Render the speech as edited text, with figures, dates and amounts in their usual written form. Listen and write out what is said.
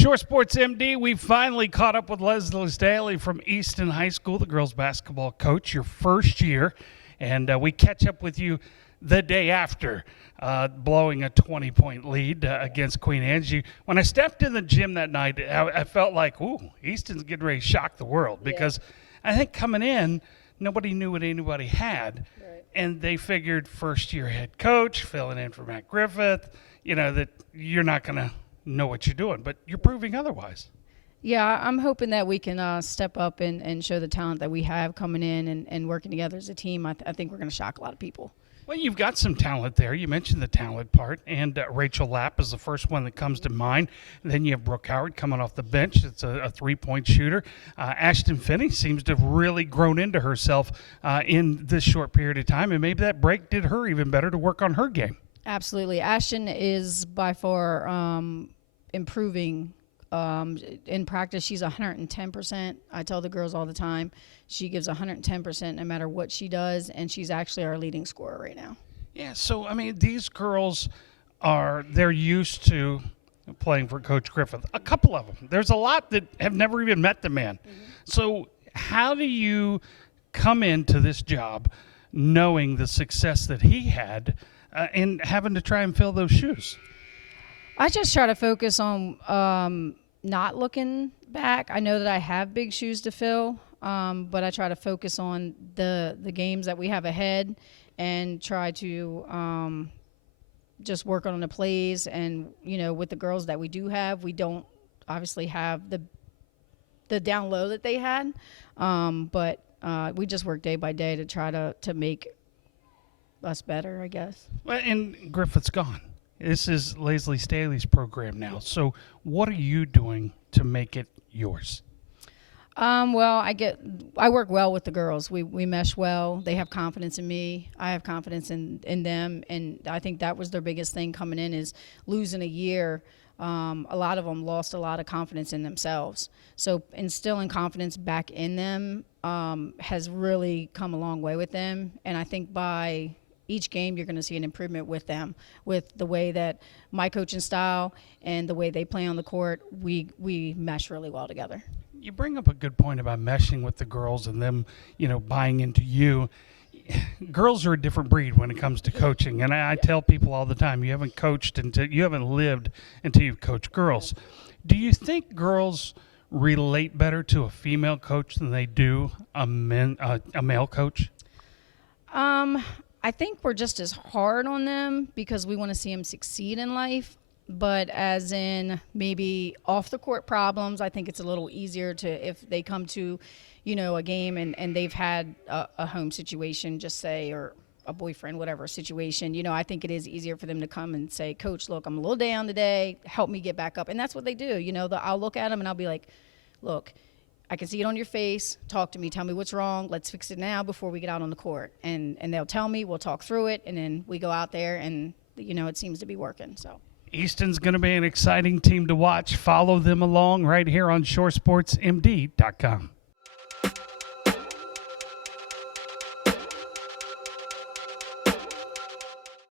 Shore Sports MD, we finally caught up with Leslie Staley from Easton High School, the girls basketball coach, your first year. And we catch up with you the day after blowing a 20-point lead against Queen Anne. When I stepped in the gym that night, I felt like, ooh, Easton's getting ready to shock the world. Because I think coming in, nobody knew what anybody had. Right. And they figured first-year head coach, filling in for Matt Griffith, that you're not going to know what you're doing, but you're proving otherwise. Yeah, I'm hoping that we can step up and show the talent that we have coming in and working together as a team. I think we're going to shock a lot of people. Well, you've got some talent there. You mentioned the talent part, and Rachel Lapp is the first one that comes to mind. And then you have Brooke Howard coming off the bench. It's a three-point shooter. Ashton Finney seems to have really grown into herself in this short period of time, and maybe that break did her even better to work on her game. Absolutely. Ashton is by far improving. In practice, she's 110%. I tell the girls all the time, she gives 110% no matter what she does, and she's actually our leading scorer right now. Yeah, so, these girls they're used to playing for Coach Griffith. A couple of them. There's a lot that have never even met the man. Mm-hmm. So how do you come into this job knowing the success that he had and having to try and fill those shoes? I just try to focus on not looking back. I know that I have big shoes to fill, but I try to focus on the games that we have ahead and try to just work on the plays. And, with the girls that we do have, we don't obviously have the down low that they had, but we just work day by day to try to make us better, I guess. Well, and Griffith's gone. This is Leslie Staley's program now. So what are you doing to make it yours? Well, I work well with the girls. We mesh well. They have confidence in me. I have confidence in them. And I think that was their biggest thing coming in is losing a year. A lot of them lost a lot of confidence in themselves. So instilling confidence back in them has really come a long way with them. And I think by each game, you're going to see an improvement with them, with the way that my coaching style and the way they play on the court, we mesh really well together. You bring up a good point about meshing with the girls and them, buying into you. Girls are a different breed when it comes to coaching, and I tell people all the time, you haven't lived until you've coached girls. Do you think girls relate better to a female coach than they do a male coach? I think we're just as hard on them because we want to see them succeed in life. But as in maybe off the court problems, I think it's a little easier if they come to, a game and they've had a home situation, just say, or a boyfriend, whatever situation. I think it is easier for them to come and say, Coach, look, I'm a little down today. Help me get back up. And that's what they do. I'll look at them and I'll be like, look, I can see it on your face. Talk to me. Tell me what's wrong. Let's fix it now before we get out on the court. And they'll tell me. We'll talk through it. And then we go out there and, it seems to be working. So Easton's going to be an exciting team to watch. Follow them along right here on shoresportsmd.com.